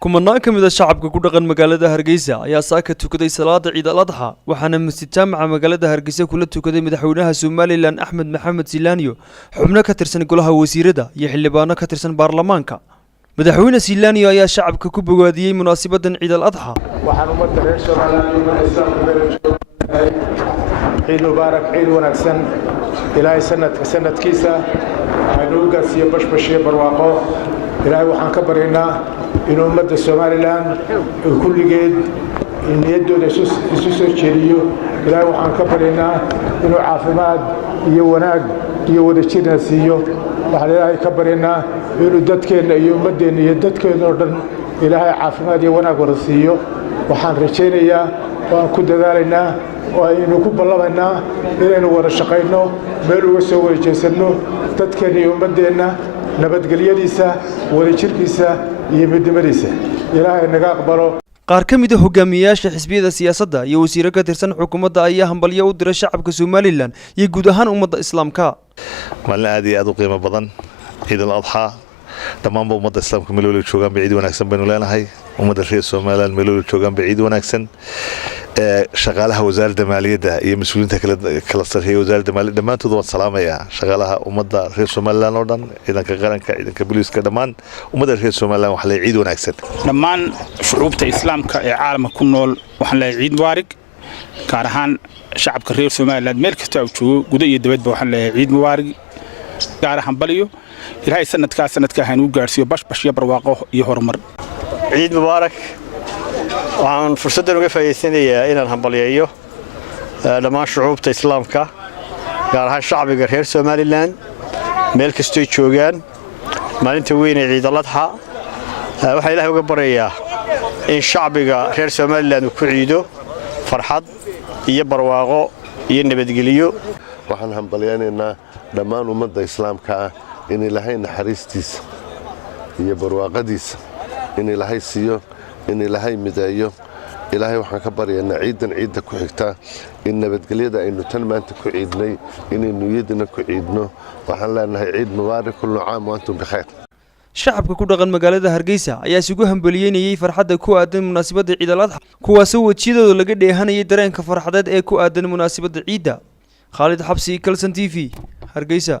kumanaan ka mid ah shacabka ku dhaqan magaalada Hargeysa ayaa saaka tukaday salaada Ciid al-Adha waxaana masjid jaamaca magaalada Hargeysa kula tukaday madaxweynaha Somaliland Axmed Maxamed Silaanyo xubno ka tirsan golaha wasiirada iyo xildhibaano ka tirsan baarlamaanka. madaxweyne Silaanyo ayaa shacabka ku bogaadiyay munaasabadan Ciid al-Adha. waxaan ummadda reer Soomaaliland ciid mubaarak ciid wanaagsan ilaahay sanadkiisa aynu gaarsiiyo bashbashiyo barwaaqo. ilaahay waxaan ka baryaynaa in ummadda Soomaaliland kulligeed niyadooda isu soo jeediyo. ilaahay waxaan ka baryaynaa inuu caafimaad iyo wanaag iyo wadajirna siiyo. waxaan ilaahay ka baryaynaa inuu dadkeena iyo ummaddeena iyo dadkeena oo dhan ilaahay caafimaad iyo wanaag wada siiyo. waxaan rajaynayaa waan ku dadaalaynaa oo aynu ku ballamaynaa inaynu wada shaqayno meel uga soo wada jeesanno dadkeena iyo ummaddeena nabadgelyadiisa wadajirkiisa iyo midnimadiisa. ilaahay naga aqbalo. qaar ka mid ah hogaamiyayaasha xisbiyada siyaasadda iyo wasiiro ka tirsan xukuumadda ayaa hambalyo u diray shacabka Somaliland iyo guud ahaan ummadda Islaamka. maalin aad iyo aad u qiimo badan Ciid al-Adha dhammaan ummadda Islaamka meel waliba joogaan ciid wanaagsan baynu leenahay. ummadda reer Somaliland meel waliba joogaan ciid wanaagsan. shaqaalaha wasaaradda maaliyadda iyo mas'uuliyiinta kala sarreeya wasaaradda maaliyadda dhammaantood waan salaamayaa. shaqaalaha ummadda reer Somaliland oo dhan ciidanka qaranka ciidanka booliiska dhammaan ummadda reer Somaliland waxa la ciid wanaagsan. dhammaan shucuubta Islaamka ee caalamka ku nool waxaan leeyahay ciid mubaarak. gaar ahaan shacabka reer Somaliland meel kasta oo joogo guud iyo dibadba waxaan leeyahay ciid mubaarak. gaar ahaan baliyo ilaahay sanadka hanuu gaarsiiyo bashbash iyo barwaaqo iyo horumar. ciid mubaarak. waxaan fursaddan uga faa'iideysanayaa inaan hambalyeeyo dhammaan shucuubta Islaamka gaar ahaan shacbiga reer Somaliland meel kasta oo joogaan maalinta weyn ee Ciid al-Adha. waxaan ilaahay uga baryayaa in shacbiga reer Somaliland uu ku ciido farxad iyo barwaaqo iyo nabadgelyo. waxaan hambalyeynaynaa dhammaan ummadda Islaamka in ilaahay naxariistiisa iyo barwaaqadiisa in ilaahay siiyo in ilaahay mideeyo. ilaahay waxaan ka baryaynaa ciidda ku xigta in nabadgelyada aynu tan maanta ku ciidnay inaynu iyadana ku ciidno. waxaan leenahay ciid mubaarak kullu caam wa antum bikhair. shacabka ku dhaqan magaalada Hargeysa ayaa isugu hambalyeynayay farxadda ku aadan munaasabadda Ciid al-Adha kuwaasoo wajiyadooda laga dheehanayay dareenka farxadeed ee ku aadan munaasabadda ciidda. Khalid Xabsi, Kalsan TV, Hargeysa.